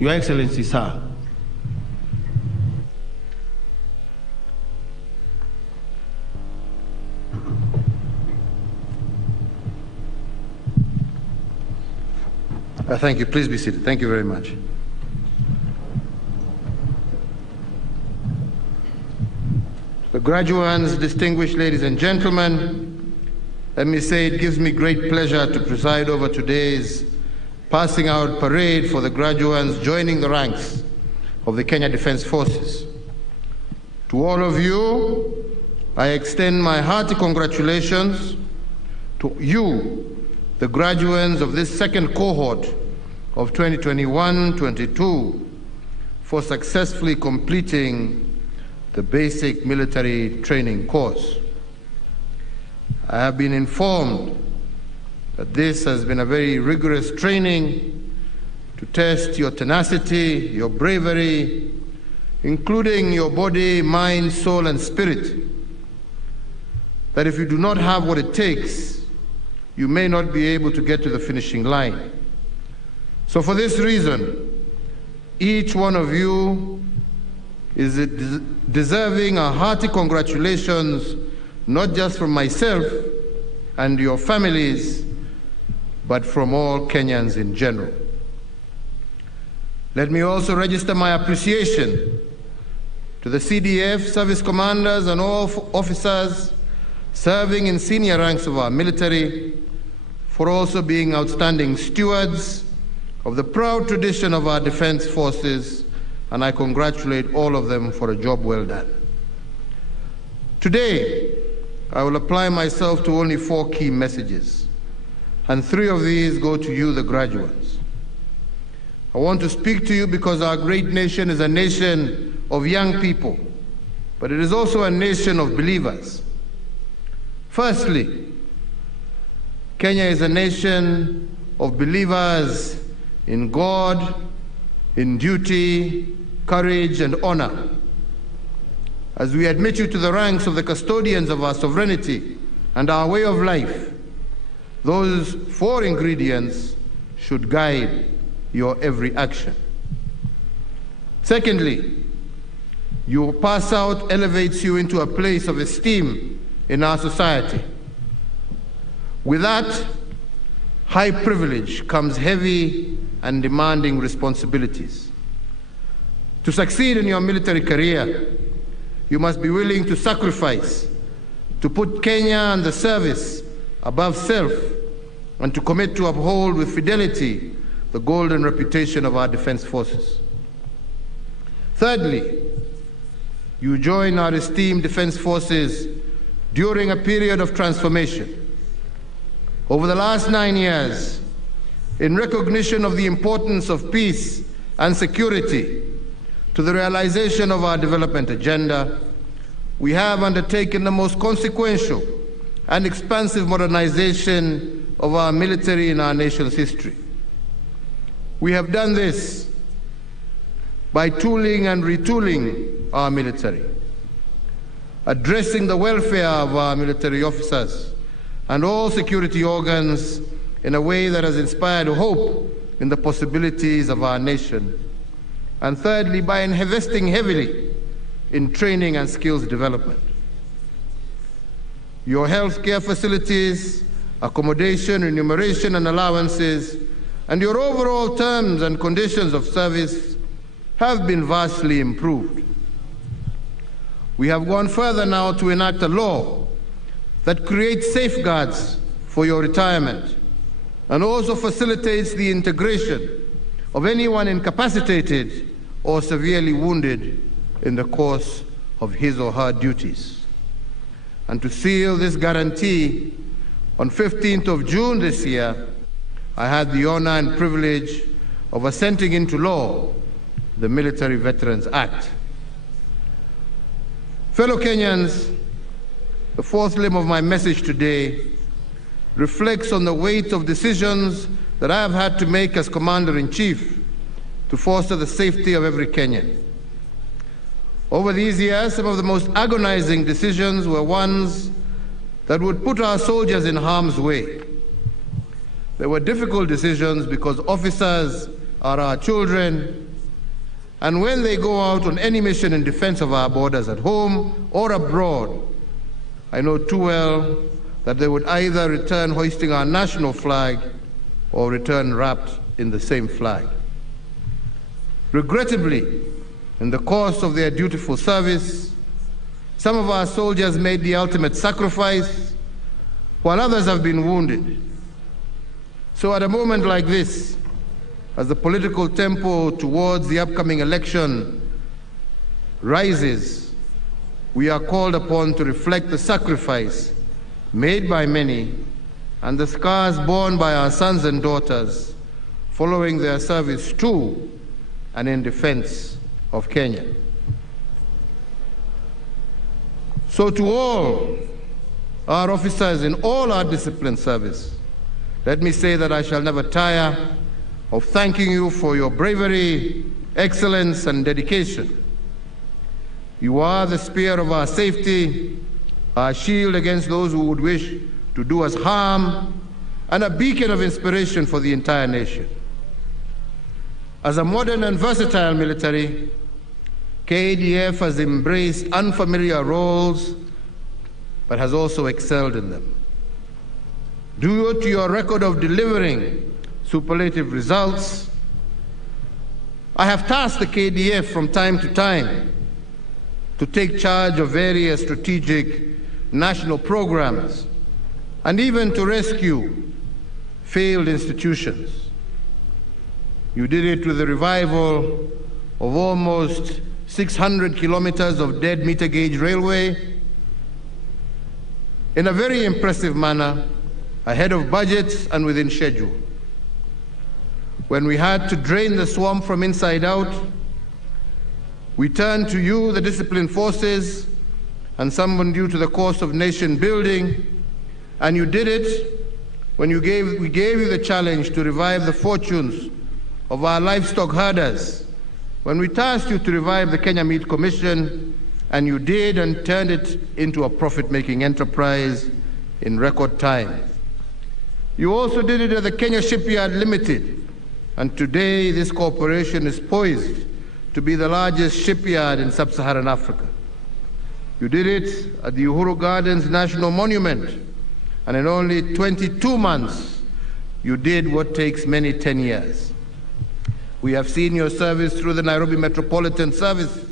Your Excellency, sir. Thank you. Please be seated. Thank you very much. The graduates, distinguished ladies and gentlemen, let me say it gives me great pleasure to preside over today's passing out parade for the graduates joining the ranks of the Kenya Defense Forces. To all of you, I extend my hearty congratulations to you, the graduates of this second cohort of 2021-22, for successfully completing the basic military training course. I have been informed that this has been a very rigorous training to test your tenacity, your bravery, including your body, mind, soul, and spirit. That if you do not have what it takes, you may not be able to get to the finishing line. So for this reason, each one of you is deserving a hearty congratulations, not just from myself and your families, but from all Kenyans in general. Let me also register my appreciation to the CDF service commanders and all officers serving in senior ranks of our military for also being outstanding stewards of the proud tradition of our defense forces, and I congratulate all of them for a job well done. Today, I will apply myself to only 4 key messages, and 3 of these go to you, the graduates. I want to speak to you because our great nation is a nation of young people, but it is also a nation of believers. Firstly, Kenya is a nation of believers in God, in duty, courage, and honor. As we admit you to the ranks of the custodians of our sovereignty and our way of life, those 4 ingredients should guide your every action. Secondly, your pass out elevates you into a place of esteem in our society. With that high privilege comes heavy and demanding responsibilities. To succeed in your military career, you must be willing to sacrifice, to put Kenya and the service above self, and to commit to uphold with fidelity the golden reputation of our defense forces. Thirdly, you join our esteemed defense forces during a period of transformation. Over the last 9 years, in recognition of the importance of peace and security to the realization of our development agenda, we have undertaken the most consequential and expansive modernization of our military in our nation's history. We have done this by tooling and retooling our military, addressing the welfare of our military officers and all security organs in a way that has inspired hope in the possibilities of our nation. And thirdly, by investing heavily in training and skills development. Your health care facilities, accommodation, remuneration and allowances, and your overall terms and conditions of service have been vastly improved. We have gone further now to enact a law that creates safeguards for your retirement and also facilitates the integration of anyone incapacitated or severely wounded in the course of his or her duties. And to seal this guarantee, on 15th of June this year, I had the honor and privilege of assenting into law the Military Veterans Act. Fellow Kenyans, the 4th limb of my message today reflects on the weight of decisions that I have had to make as Commander-in-Chief to foster the safety of every Kenyan. Over these years, some of the most agonizing decisions were ones that would put our soldiers in harm's way. They were difficult decisions because officers are our children, and when they go out on any mission in defense of our borders at home or abroad, I know too well that they would either return hoisting our national flag or return wrapped in the same flag. Regrettably, in the course of their dutiful service, some of our soldiers made the ultimate sacrifice, while others have been wounded. So at a moment like this, as the political tempo towards the upcoming election rises, we are called upon to reflect the sacrifice made by many and the scars borne by our sons and daughters following their service to and in defense of Kenya. So to all our officers in all our disciplined service, let me say that I shall never tire of thanking you for your bravery, excellence, and dedication. You are the spear of our safety, our shield against those who would wish to do us harm, and a beacon of inspiration for the entire nation. As a modern and versatile military, KDF has embraced unfamiliar roles, but has also excelled in them. Due to your record of delivering superlative results, I have tasked the KDF from time to time to take charge of various strategic national programs and even to rescue failed institutions. You did it with the revival of almost 600 kilometers of dead meter gauge railway in a very impressive manner, ahead of budget and within schedule. When we had to drain the swamp from inside out, we turned to you, the disciplined forces, and summoned you to the course of nation building, and you did it when we gave you the challenge to revive the fortunes of our livestock herders, when we tasked you to revive the Kenya Meat Commission, and you did and turned it into a profit-making enterprise in record time. You also did it at the Kenya Shipyard Limited, and today this corporation is poised to be the largest shipyard in sub-Saharan Africa. You did it at the Uhuru Gardens National Monument, and in only 22 months, you did what takes many 10 years. We have seen your service through the Nairobi Metropolitan Service,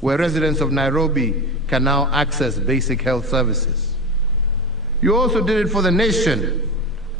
where residents of Nairobi can now access basic health services. You also did it for the nation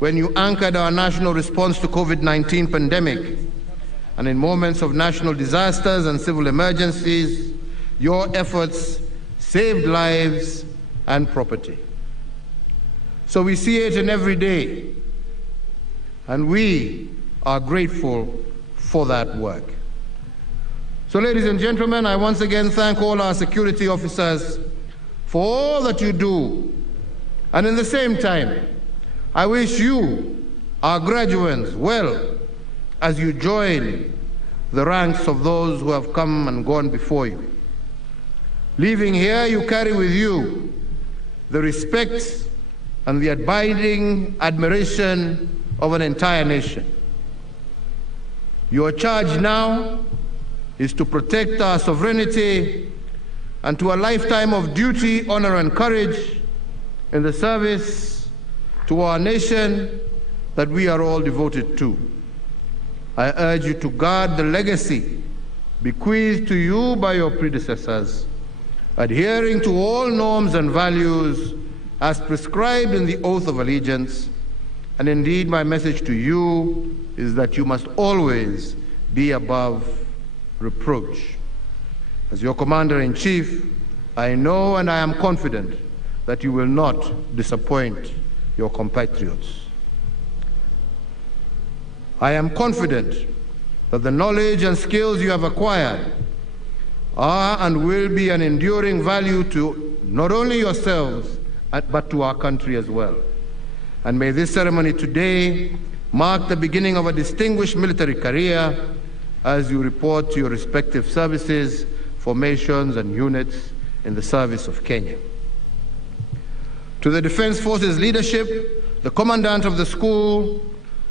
when you anchored our national response to COVID-19 pandemic, and in moments of national disasters and civil emergencies, your efforts saved lives and property. So we see it in every day, and we are grateful for that work. So ladies and gentlemen, I once again thank all our security officers for all that you do, and in the same time, I wish you, our graduates, well as you join the ranks of those who have come and gone before you. Leaving here, you carry with you the respect and the abiding admiration of an entire nation. Your charge now is to protect our sovereignty and to a lifetime of duty, honor, and courage in the service to our nation that we are all devoted to. I urge you to guard the legacy bequeathed to you by your predecessors, adhering to all norms and values as prescribed in the oath of allegiance. And indeed, my message to you is that you must always be above reproach. As your Commander-in-Chief, I know and I am confident that you will not disappoint your compatriots. I am confident that the knowledge and skills you have acquired are and will be an enduring value to not only yourselves, but to our country as well. And may this ceremony today mark the beginning of a distinguished military career as you report to your respective services, formations, and units in the service of Kenya. To the Defense Forces leadership, the Commandant of the school,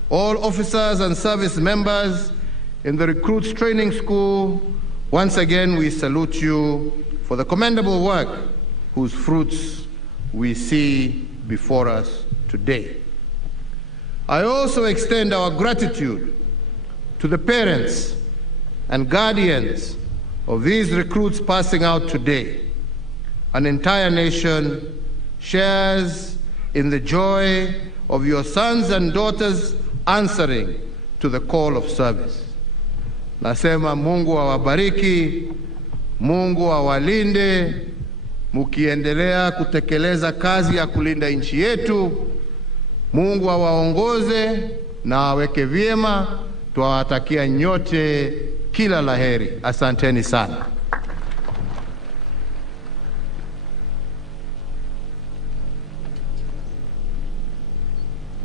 all officers and service members, in the Recruits Training School, once again we salute you for the commendable work whose fruits we see before us today. I also extend our gratitude to the parents and guardians of these recruits passing out today. An entire nation shares in the joy of your sons and daughters answering to the call of service. Nasema Mungu awabariki, Mungu awalinde, mukiendelea kutekeleza kazi ya kulinda nchi yetu. Mungu awaongoze na aweke vyema. Tuwatakia nyote kila laheri. Asanteni sana.